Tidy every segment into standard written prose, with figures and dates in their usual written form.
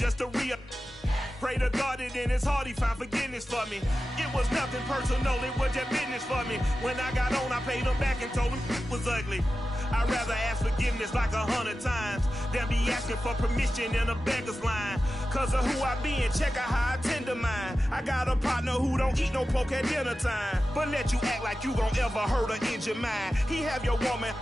just to pray to God that in his heart he found forgiveness for me. It was nothing personal, it was just business for me. When I got on, I paid him back and told him it was ugly. I'd rather ask forgiveness like 100 times than be asking for permission in a beggar's line. Cause of who I be and check out how I tend to mine. I got a partner who don't eat no pork at dinner time, but let you act like you gon' ever hurt or injure mine. He have your woman,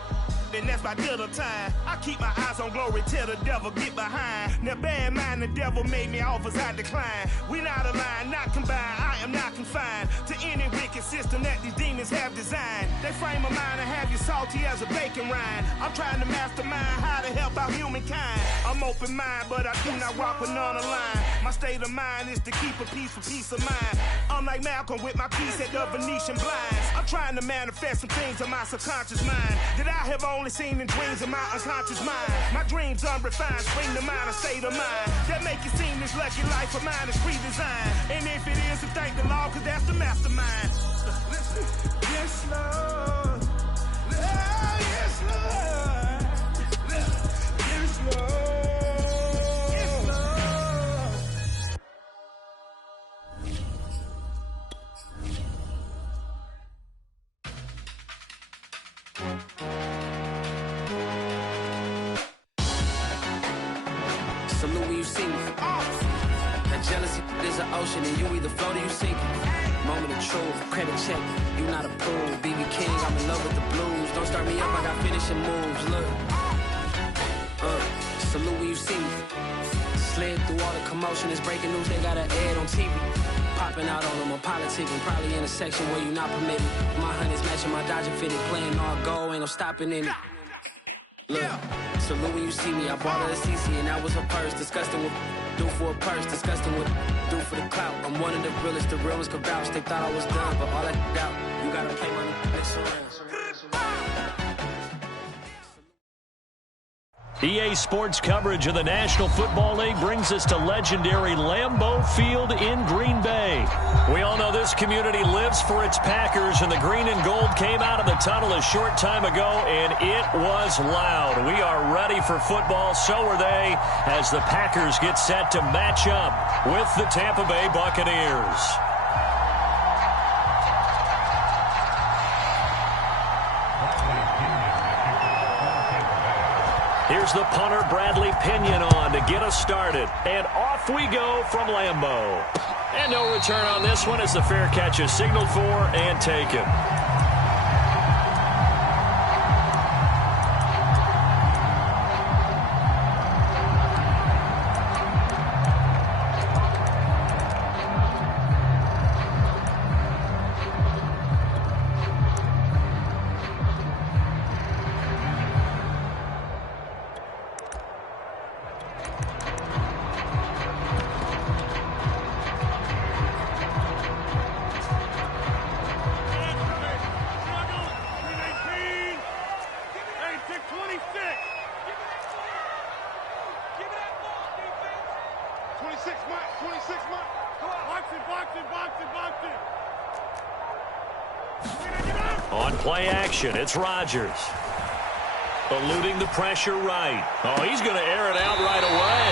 and that's my dinner time. I keep my eyes on glory till the devil get behind. Now bear in mind the devil made me offers I decline. We not aligned, not combined, I am not confined to any wicked system that these demons have designed. They frame a mind and have you salty as a bacon rind. I'm trying to mastermind how to help out humankind. I'm open mind, but I do not walk with none aligned. My state of mind is to keep a peace for peace of mind. I'm like Malcolm with my piece at the Venetian blinds. I'm trying to manifest some things in my subconscious mind that I have only seen in dreams in my unconscious mind. My dreams unrefined, spring to mind, a state of mind that make it seem this lucky life of mine is pre-designed. And if it is, then thank the Lord, cause that's the mastermind. Yes, Lord. Yes, Lord. Yes, Lord. Yes, Lord. Salute when you see me. That jealousy is an ocean, and you either float or you sink. Moment of truth, credit check. You not a fool, BB King. I'm in love with the blues. Don't start me up, I got finishing moves. Look, salute when you see me. Slid through all the commotion, it's breaking news. They got an ad on TV. Popping out on them, I'm politicking. Probably in a section where you not permitted. My honey's matching my Dodger fitted, playing all goal, ain't no stopping in it. Look, salute when you see me. I bought her a CC and that was her purse. Disgusting with do for a purse. Disgusting with do for the clout. I'm one of the realest, the realest could vouch. They thought I was done, but all I doubt, you gotta play my next around. EA Sports coverage of the National Football League brings us to legendary Lambeau Field in Green Bay. We all know this community lives for its Packers, and the green and gold came out of the tunnel a short time ago, and it was loud. We are ready for football, so are they, as the Packers get set to match up with the Tampa Bay Buccaneers. Here's the punter, Bradley Pinion, on to get us started. And off we go from Lambeau. And no return on this one as the fair catch is signaled for and taken. On play action, it's Rodgers. Eluding the pressure right. Oh, he's going to air it out right away.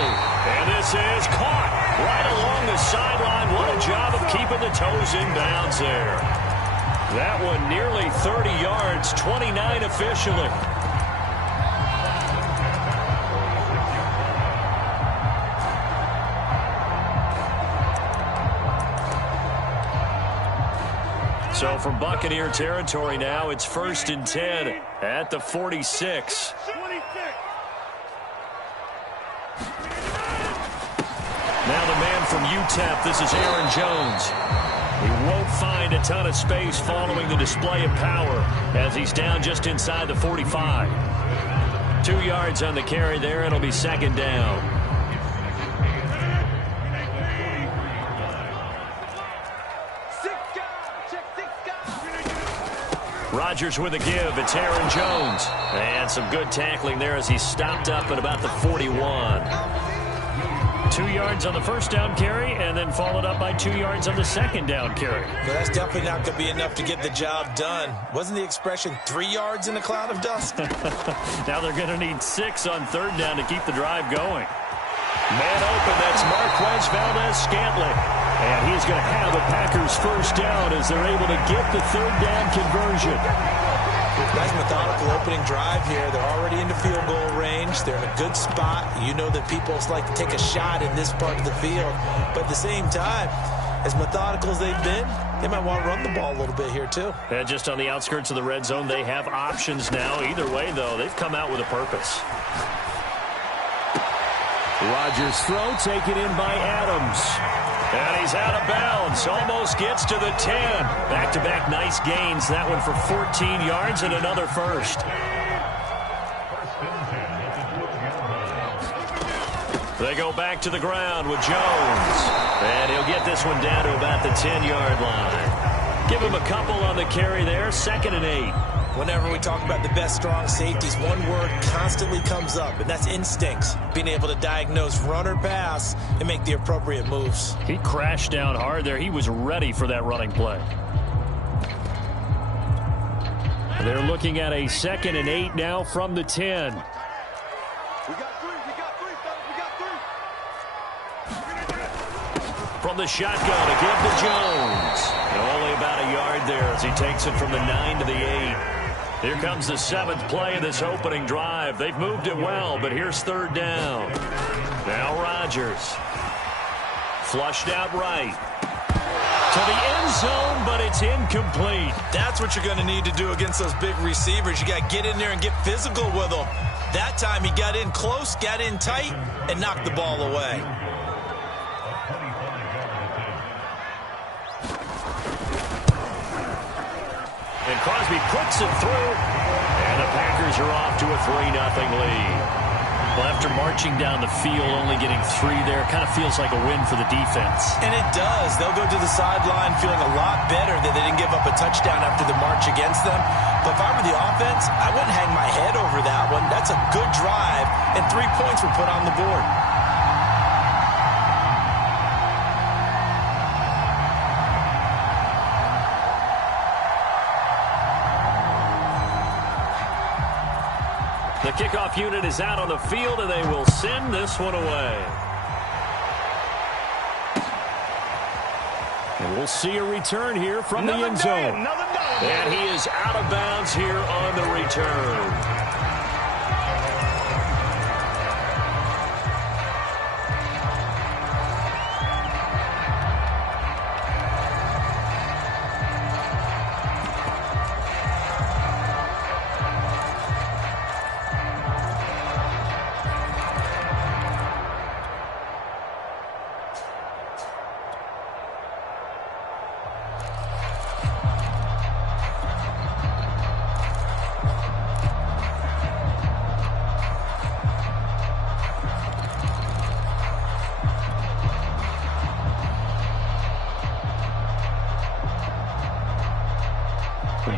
And this is caught right along the sideline. What a job of keeping the toes in bounds there. That one nearly 30 yards, 29 officially. So from Buccaneer territory now, it's 1st and 10 at the 46. Now the man from UTEP, this is Aaron Jones. He won't find a ton of space following the display of power as he's down just inside the 45. 2 yards on the carry there, and it'll be 2nd down. Rodgers with a give. It's Aaron Jones. And some good tackling there as he stopped up at about the 41. 2 yards on the first down carry, and then followed up by 2 yards on the second down carry. Well, that's definitely not going to be enough to get the job done. Wasn't the expression 3 yards in a cloud of dust? Now they're going to need 6 on 3rd down to keep the drive going. Man open, that's Marquez Valdez-Scantling. And he's going to have a Packers first down as they're able to get the third down conversion. Nice methodical opening drive here. They're already into field goal range. They're in a good spot. You know that people like to take a shot in this part of the field. But at the same time, as methodical as they've been, they might want to run the ball a little bit here too. And just on the outskirts of the red zone, they have options now. Either way, though, they've come out with a purpose. Rodgers' throw taken in by Adams. And he's out of bounds. Almost gets to the 10. Back-to-back nice gains. That one for 14 yards and another first. They go back to the ground with Jones. And he'll get this one down to about the 10-yard line. Give him a couple on the carry there. 2nd and 8. Whenever we talk about the best strong safeties, one word constantly comes up, and that's instincts. Being able to diagnose run or pass and make the appropriate moves. He crashed down hard there. He was ready for that running play. They're looking at a 2nd and 8 now from the 10. We got three, fellas, we got three. From the shotgun, a give to Jones. Only about a yard there as he takes it from the 9 to the 8. Here comes the 7th play of this opening drive. They've moved it well, but here's 3rd down. Now Rodgers. Flushed out right. To the end zone, but it's incomplete. That's what you're going to need to do against those big receivers. You got to get in there and get physical with them. That time he got in close, got in tight, and knocked the ball away. And Crosby puts it through. And the Packers are off to a 3-0 lead. Well, after marching down the field, only getting 3 there, kind of feels like a win for the defense. And it does. They'll go to the sideline feeling a lot better that they didn't give up a touchdown after the march against them. But if I were the offense, I wouldn't hang my head over that one. That's a good drive, and 3 points were put on the board. The kickoff unit is out on the field, and they will send this one away. And we'll see a return here from the end zone. And he is out of bounds here on the return.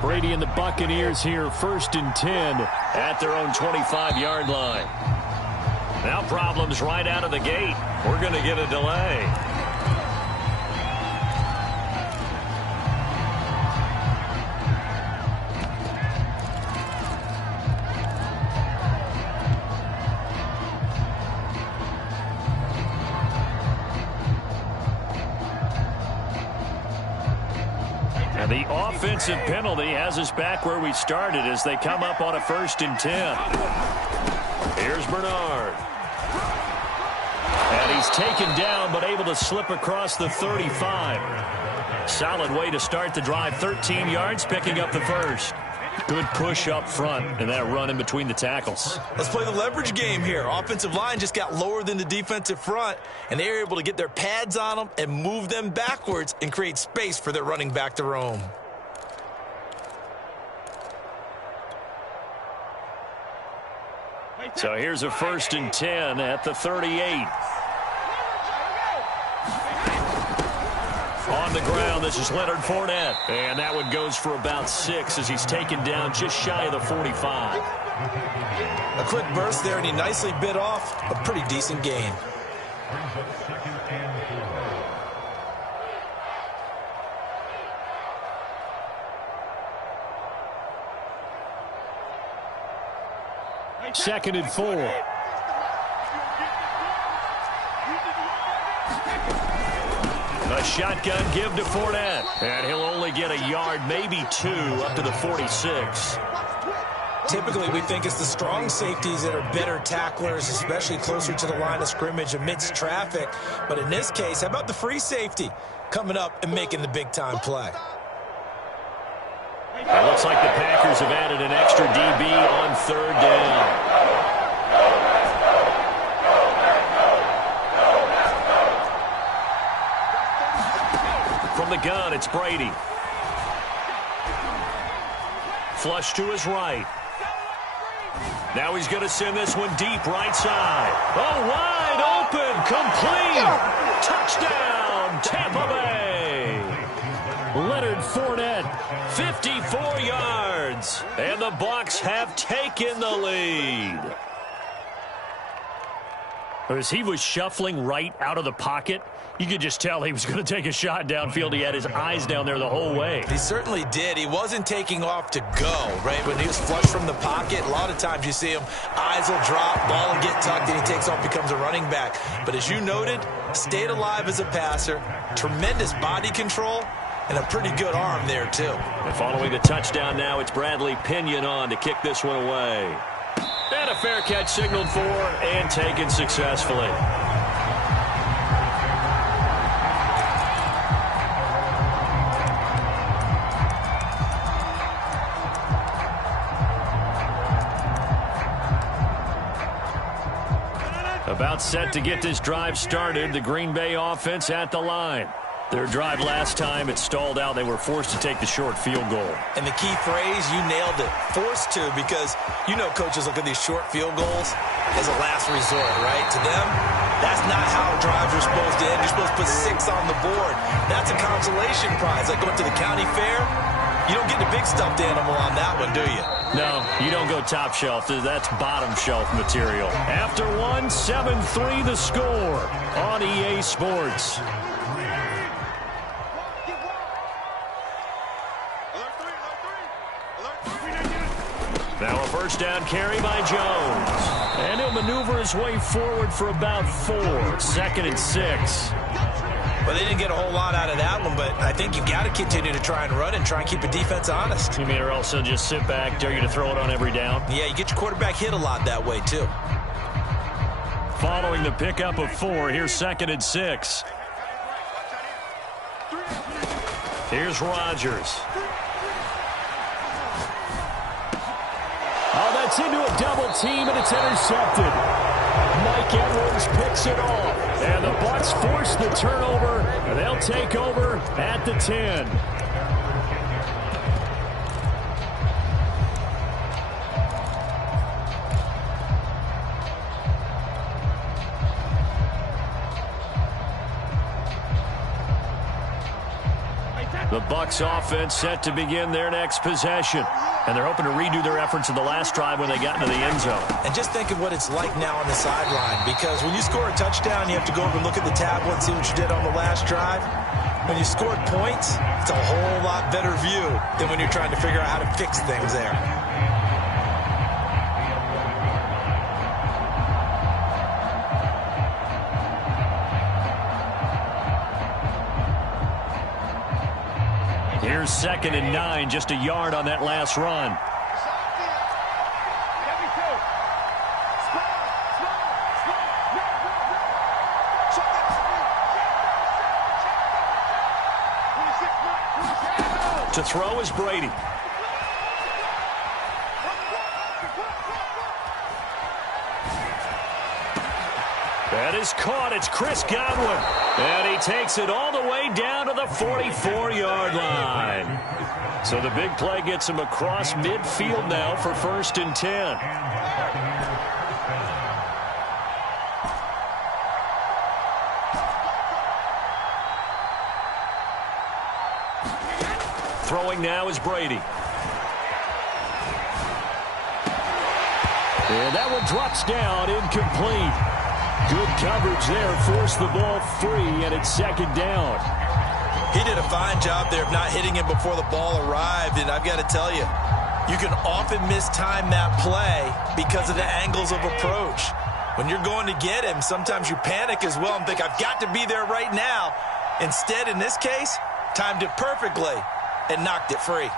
Brady and the Buccaneers here, 1st and 10 at their own 25-yard line. Now problems right out of the gate. We're going to get a delay. And the offensive penalty has us back where we started as they come up on a 1st and 10. Here's Bernard. And he's taken down but able to slip across the 35. Solid way to start the drive. 13 yards, picking up the first. Good push up front and that run in between the tackles. Let's play the leverage game here. Offensive line just got lower than the defensive front, and they were able to get their pads on them and move them backwards and create space for their running back to roam. So here's a 1st and 10 at the 38. On the ground, this is Leonard Fournette. And that one goes for about 6 as he's taken down just shy of the 45. A quick burst there, and he nicely bit off a pretty decent gain. Second and 4. A shotgun give to Fournette. And he'll only get a yard, maybe 2, up to the 46. Typically, we think it's the strong safeties that are better tacklers, especially closer to the line of scrimmage amidst traffic. But in this case, how about the free safety coming up and making the big-time play? It looks like the Packers have added an extra DB on 3rd down. From the gun, it's Brady. Flush to his right. Now he's going to send this one deep right side. Oh, wide open, complete. Touchdown, Tampa Bay. Leonard Fournette, 54 yards. And the Bucs have taken the lead. As he was shuffling right out of the pocket, you could just tell he was going to take a shot downfield. He had his eyes down there the whole way. He certainly did. He wasn't taking off to go, right? When he was flushed from the pocket, a lot of times you see him, eyes will drop, ball will get tucked, and he takes off, becomes a running back. But as you noted, stayed alive as a passer, tremendous body control, and a pretty good arm there, too. And following the touchdown now, it's Bradley Pinion on to kick this one away. And a fair catch signaled for and taken successfully. About set to get this drive started, the Green Bay offense at the line. Their drive last time, it stalled out. They were forced to take the short field goal. And the key phrase, you nailed it, forced to, because you know coaches look at these short field goals as a last resort, right? To them, that's not how drives are supposed to end. You're supposed to put 6 on the board. That's a consolation prize, like going to the county fair. You don't get the big stuffed animal on that one, do you? No, you don't go top shelf. That's bottom shelf material. After one, 7-3 the score on EA Sports. Now a first down carry by Jones. And he'll maneuver his way forward for about 4. 2nd and 6. Well, they didn't get a whole lot out of that one, but I think you've got to continue to try and run and try and keep a defense honest. You mean, or also just sit back, dare you to throw it on every down? Yeah, you get your quarterback hit a lot that way, too. Following the pickup of 4, here's 2nd and 6. Here's Rodgers. Oh, that's into a double team, and it's intercepted. Mike Edwards picks it off. And the Bucs force the turnover, and they'll take over at the 10. The Bucs offense set to begin their next possession. And they're hoping to redo their efforts in the last drive when they got into the end zone. And just think of what it's like now on the sideline, because when you score a touchdown, you have to go over and look at the tablet and see what you did on the last drive. When you scored points, it's a whole lot better view than when you're trying to figure out how to fix things there. Here's 2nd and 9, just a yard on that last run. To throw is Brady. That is caught. It's Chris Godwin. And he takes it all the way down to the 44-yard line. So the big play gets him across midfield now for 1st and 10. Throwing now is Brady. And that one drops down, incomplete. Good coverage there, forced the ball free, and it's 2nd down. He did a fine job there of not hitting him before the ball arrived, and I've got to tell you, you can often mistime that play because of the angles of approach. When you're going to get him, sometimes you panic as well and think, I've got to be there right now. Instead, in this case, timed it perfectly and knocked it free.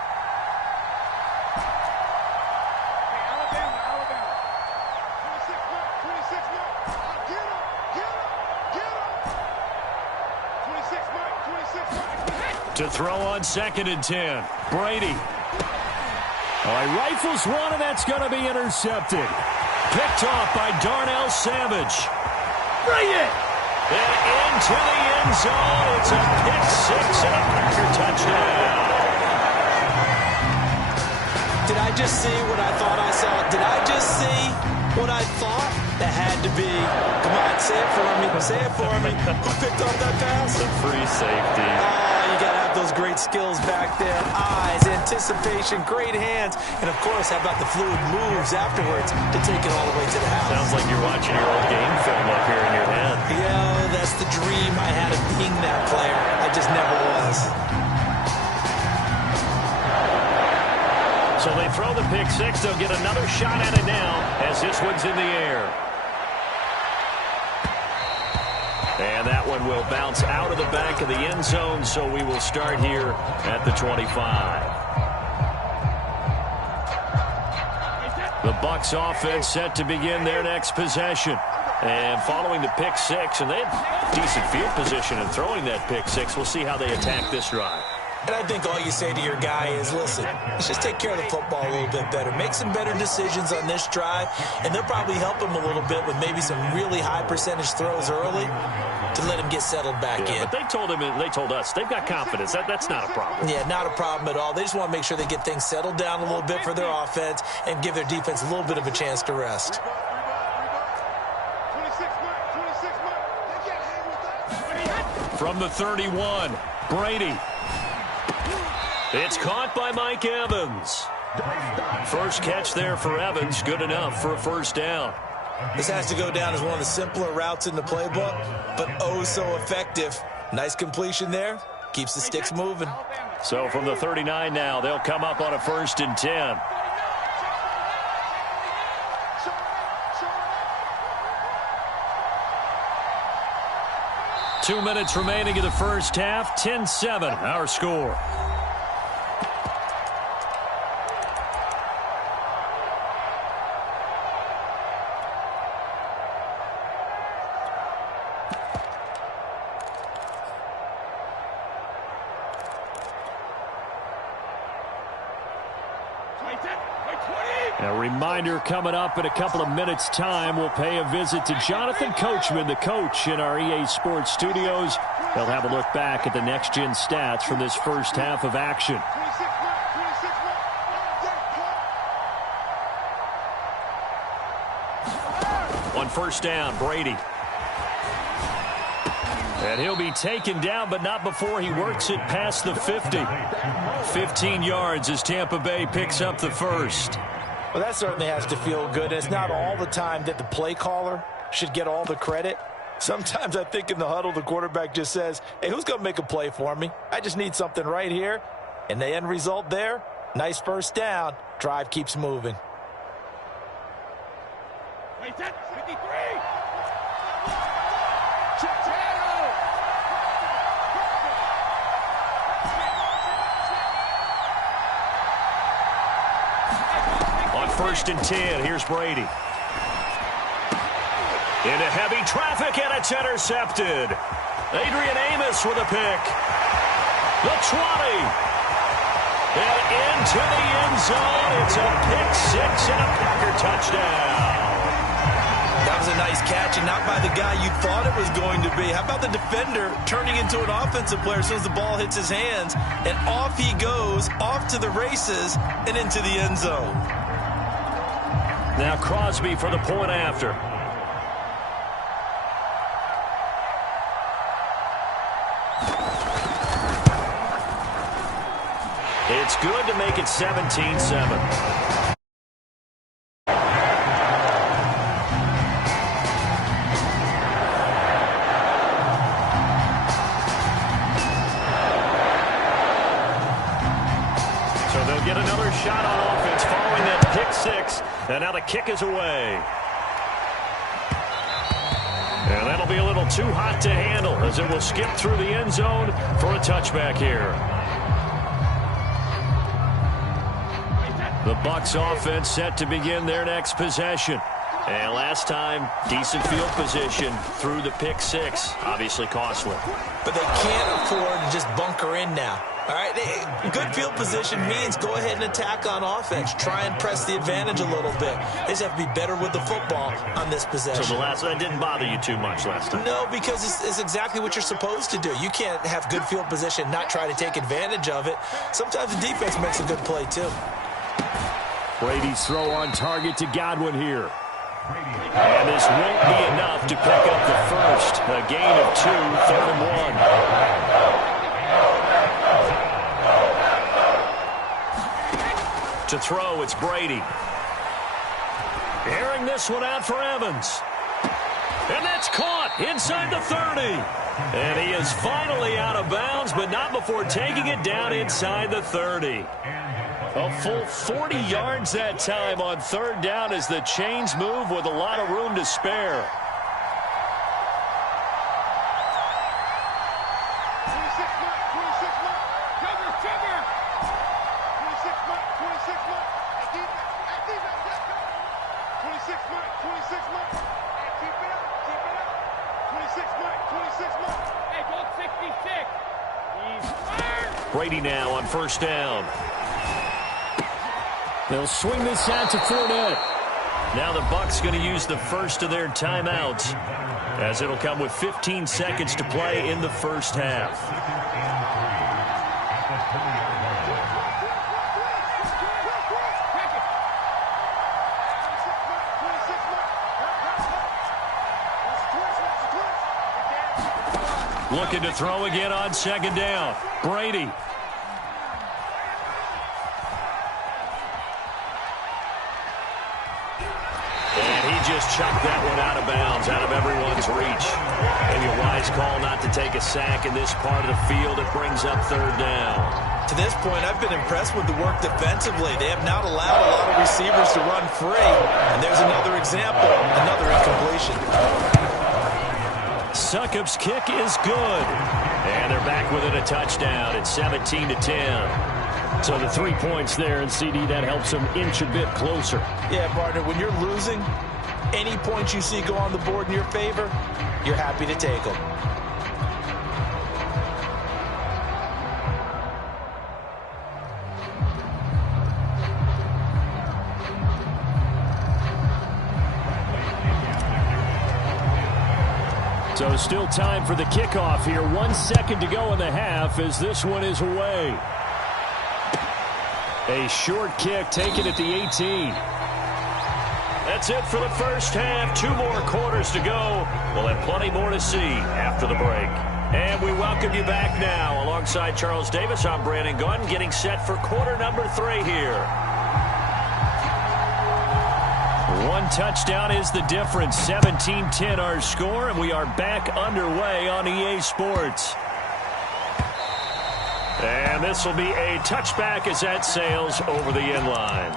To throw on 2nd and 10. Brady. All right, rifles one, and that's going to be intercepted. Picked off by Darnell Savage. Bring it! And into the end zone. It's a pick six and a Packer touchdown. Did I just see what I thought I saw? Did I just see what I thought? That had to be. Come on, say it for me. Say it for me. Who picked off that pass? The free safety. You got to have those great skills back there. Eyes, anticipation, great hands. And, of course, how about the fluid moves afterwards to take it all the way to the house? Sounds like you're watching your old game film up here in your head. Yeah, that's the dream I had of being that player. I just never was. So they throw the pick six. They'll get another shot at it now as this one's in the air. And that one will bounce out of the back of the end zone, so we will start here at the 25. The Bucs offense set to begin their next possession. And following the pick six, and they had decent field position in throwing that pick six. We'll see how they attack this drive. And I think all you say to your guy is, listen, let's just take care of the football a little bit better. Make some better decisions on this drive, and they'll probably help him a little bit with maybe some really high percentage throws early to let him get settled back in. But they told him, and they told us, they've got confidence. That's not a problem. Yeah, not a problem at all. They just want to make sure they get things settled down a little bit for their offense and give their defense a little bit of a chance to rest. From the 31, Brady. It's caught by Mike Evans. First catch there for Evans. Good enough for a first down. This has to go down as one of the simpler routes in the playbook, but oh so effective. Nice completion there. Keeps the sticks moving. So from the 39 now, they'll come up on a 1st and 10. Two minutes remaining in the first half. 10-7, our score. A reminder coming up in a couple of minutes' time. We'll pay a visit to Jonathan Coachman, the coach in our EA Sports studios. They'll have a look back at the next-gen stats from this first half of action. On first down, Brady. And he'll be taken down, but not before he works it past the 50. 15 yards as Tampa Bay picks up the first. Well, that certainly has to feel good. It's not all the time that the play caller should get all the credit. Sometimes I think in the huddle, the quarterback just says, hey, who's going to make a play for me? I just need something right here. And the end result there, nice first down. Drive keeps moving. Wait, 53! On 1st and 10, here's Brady. Into heavy traffic, and it's intercepted. Adrian Amos with a pick. The 20. And into the end zone. It's a pick six and a Packer touchdown. That was a nice catch, and not by the guy you thought it was going to be. How about the defender turning into an offensive player as soon as the ball hits his hands? And off he goes, off to the races, and into the end zone. Now Crosby for the point after. It's good to make it 17-7. Get another shot on offense following that pick six, and now the kick is away. And that'll be a little too hot to handle as it will skip through the end zone for a touchback here. The Bucs offense set to begin their next possession. And last time, decent field position through the pick six. Obviously costly. But they can't afford to just bunker in now. All right, good field position means go ahead and attack on offense. Try and press the advantage a little bit. They just have to be better with the football on this possession. So that didn't bother you too much last time? No, because it's exactly what you're supposed to do. You can't have good field position, not try to take advantage of it. Sometimes the defense makes a good play, too. Brady's throw on target to Godwin here. And this won't be enough to pick up the first. A gain of 2, 3rd and 1. To throw, it's Brady. Airing this one out for Evans. And that's caught inside the 30. And he is finally out of bounds, but not before taking it down inside the 30. A full 40 yards that time on 3rd down as the chains move with a lot of room to spare. Brady now on 1st down. They'll swing this out to Fournette. Now the Bucs going to use the first of their timeouts, as it'll come with 15 seconds to play in the first half. Looking to throw again on 2nd down. Brady. Just chucked that one out of bounds, out of everyone's reach. Maybe a wise call not to take a sack in this part of the field. It brings up 3rd down. To this point, I've been impressed with the work defensively. They have not allowed a lot of receivers to run free. And there's another example, another incompletion. Succop's kick is good. And they're back within a touchdown. It's 17-10. So the 3 points there, and CD, that helps them inch a bit closer. Yeah, partner, when you're losing, any points you see go on the board in your favor, you're happy to take them. So still time for the kickoff here. 1 second to go in the half as this one is away. A short kick taken at the 18. That's it for the first half. 2 more quarters to go. We'll have plenty more to see after the break. And we welcome you back now. Alongside Charles Davis, I'm Brandon Gunn, getting set for quarter number 3 here. 1 touchdown is the difference. 17-10 our score, and we are back underway on EA Sports. And this will be a touchback as that sails over the end line.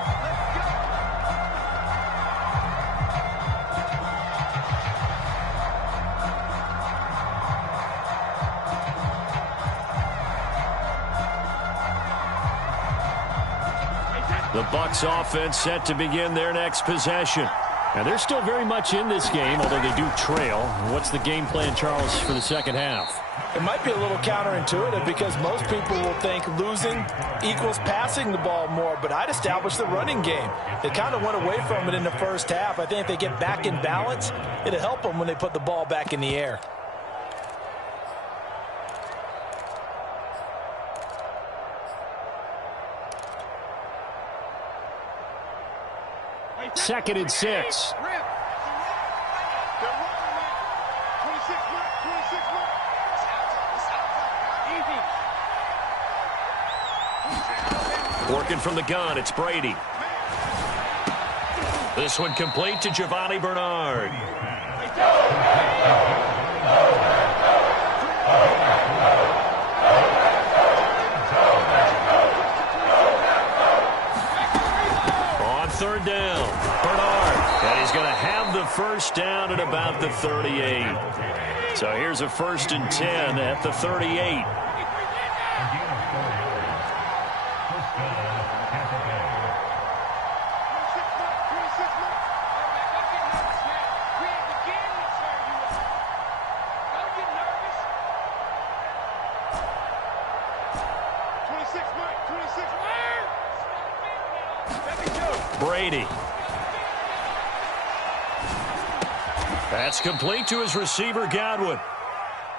The Bucs offense set to begin their next possession. And they're still very much in this game, although they do trail. What's the game plan, Charles, for the second half? It might be a little counterintuitive because most people will think losing equals passing the ball more, but I'd establish the running game. They kind of went away from it in the first half. I think if they get back in balance, it'll help them when they put the ball back in the air. Second and 6. Working from the gun, it's Brady. This one complete to Giovanni Bernard. On 3rd down, Bernard. And he's going to have the first down at about the 38. So here's a 1st and 10 at the 38. Brady. That's complete to his receiver, Godwin.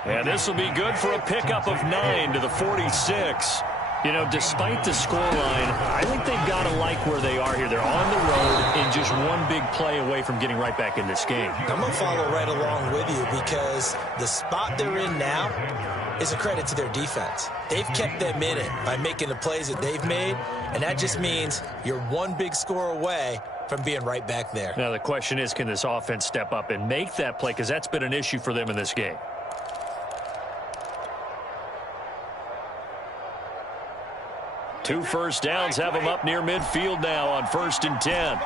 And this will be good for a pickup of 9 to the 46. You know, despite the scoreline, I think they've got to like where they are here. They're on the road and just one big play away from getting right back in this game. I'm going to follow right along with you because the spot they're in now is a credit to their defense. They've kept them in it by making the plays that they've made, and that just means you're one big score away from being right back there. Now, the question is, can this offense step up and make that play? Because that's been an issue for them in this game. Two first downs have them up near midfield now on 1st and 10.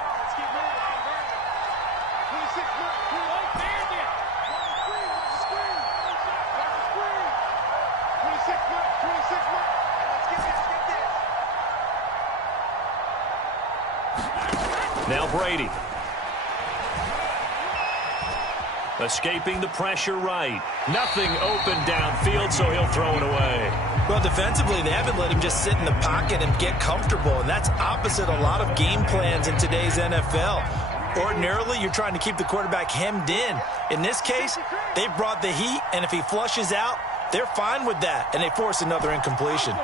Now Brady. Escaping the pressure right. Nothing open downfield, so he'll throw it away. Well, defensively, they haven't let him just sit in the pocket and get comfortable, and that's opposite a lot of game plans in today's NFL. Ordinarily, you're trying to keep the quarterback hemmed in. In this case, they've brought the heat, and if he flushes out, they're fine with that, and they force another incompletion.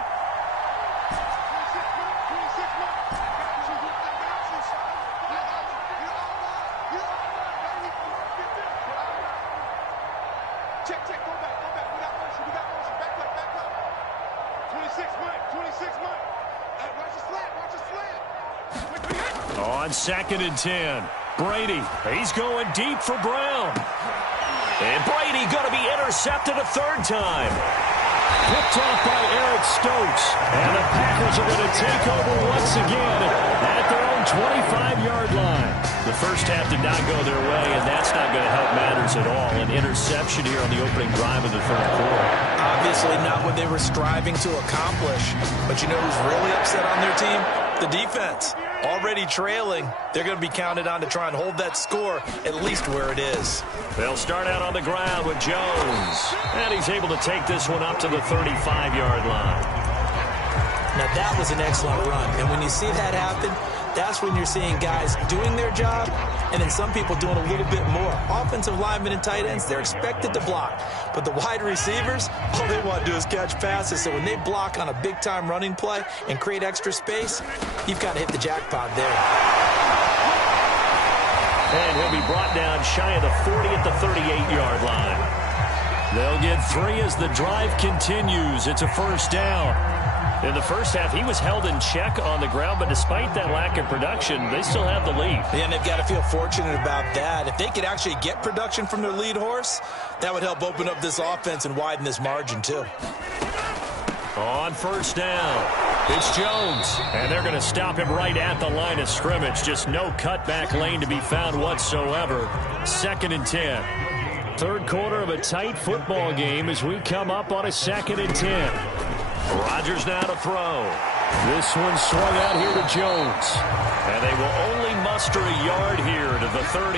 On 2nd and 10, Brady, he's going deep for Brown. And Brady going to be intercepted a 3rd time. Picked off by Eric Stokes. And the Packers are going to take over once again at their own 25-yard line. The first half did not go their way, and that's not going to help matters at all. An interception here on the opening drive of the 3rd quarter. Obviously not what they were striving to accomplish. But you know who's really upset on their team? The defense. Already trailing, they're going to be counted on to try and hold that score at least where it is. They'll start out on the ground with Jones. And he's able to take this one up to the 35-yard line. Now that was an excellent run. And when you see that happen, that's when you're seeing guys doing their job and then some people doing a little bit more. Offensive linemen and tight ends, they're expected to block. But the wide receivers, all they want to do is catch passes. So when they block on a big-time running play and create extra space, you've got to hit the jackpot there. And he'll be brought down shy of the 40 at the 38-yard line. They'll get 3 as the drive continues. It's a 1st down. In the first half, he was held in check on the ground, but despite that lack of production, they still have the lead. Yeah, and they've got to feel fortunate about that. If they could actually get production from their lead horse, that would help open up this offense and widen this margin, too. On 1st down, it's Jones, and they're going to stop him right at the line of scrimmage. Just no cutback lane to be found whatsoever. 2nd and 10. 3rd quarter of a tight football game as we come up on a 2nd and 10. Rodgers now to throw. This one swung out here to Jones. And they will only muster a yard here to the 38.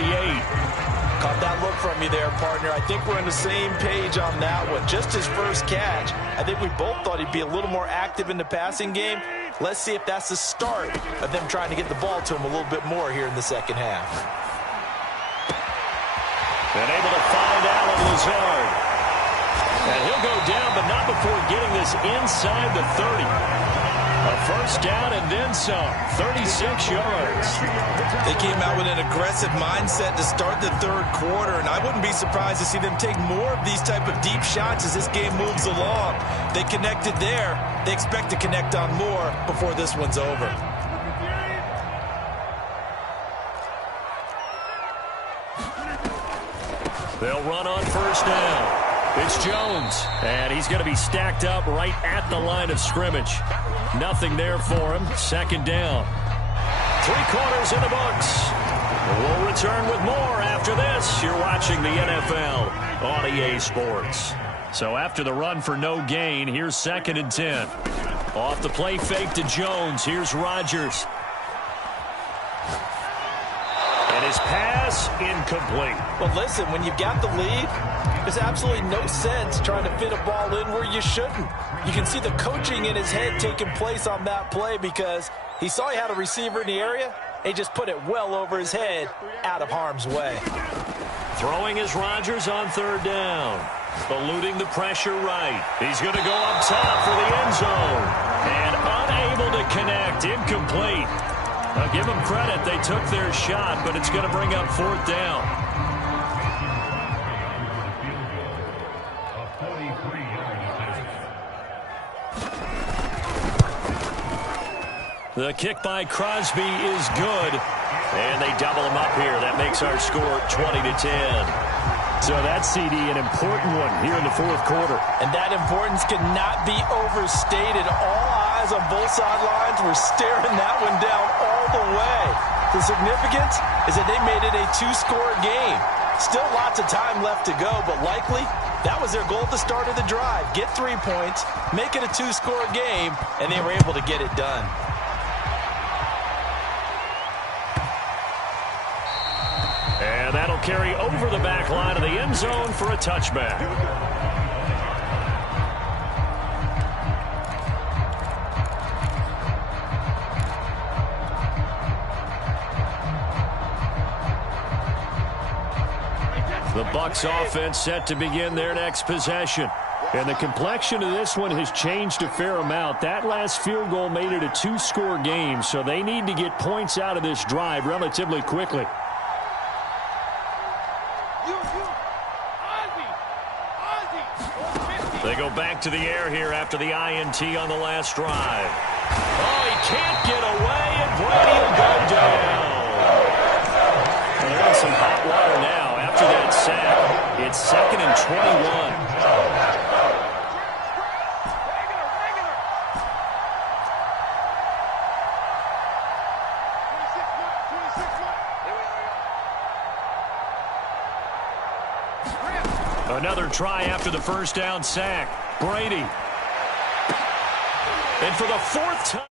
Caught that look from you there, partner. I think we're on the same page on that one. Just his first catch. I think we both thought he'd be a little more active in the passing game. Let's see if that's the start of them trying to get the ball to him a little bit more here in the second half. And able to find Allen Lazard. And he'll go down, but not before getting this inside the 30. A 1st down and then some. 36 yards. They came out with an aggressive mindset to start the 3rd quarter, and I wouldn't be surprised to see them take more of these type of deep shots as this game moves along. They connected there. They expect to connect on more before this one's over. They'll run on 1st down. It's Jones, and he's going to be stacked up right at the line of scrimmage. Nothing there for him. 2nd down. 3 quarters in the books. We'll return with more after this. You're watching the NFL on EA Sports. So after the run for no gain, here's 2nd and 10. Off the play fake to Jones. Here's Rodgers. And his pass incomplete. Well, listen, when you've got the lead, there's absolutely no sense trying to fit a ball in where you shouldn't. You can see the coaching in his head taking place on that play because he saw he had a receiver in the area. He just put it well over his head, out of harm's way. Throwing is Rodgers on 3rd down. Eluding the pressure right. He's going to go up top for the end zone. And unable to connect. Incomplete. I'll give them credit. They took their shot, but it's going to bring up 4th down. The kick by Crosby is good. And they double him up here. That makes our score 20-10. So that CD, an important one here in the 4th quarter. And that importance cannot be overstated. All eyes on both sidelines were staring that one down all the way. The significance is that they made it a 2-score game. Still lots of time left to go, but likely that was their goal at the start of the drive. Get 3 points, make it a 2-score game, and they were able to get it done. And that'll carry over the back line of the end zone for a touchback. The Bucs offense set to begin their next possession. And the complexion of this one has changed a fair amount. That last field goal made it a 2-score game, so they need to get points out of this drive relatively quickly. They go back to the air here after the INT on the last drive. Oh, he can't get away, and Brady will go down. Well, they're in some hot water now after that sack. It's 2nd and 21. Another try after the 1st down sack. Brady. And for the 4th time.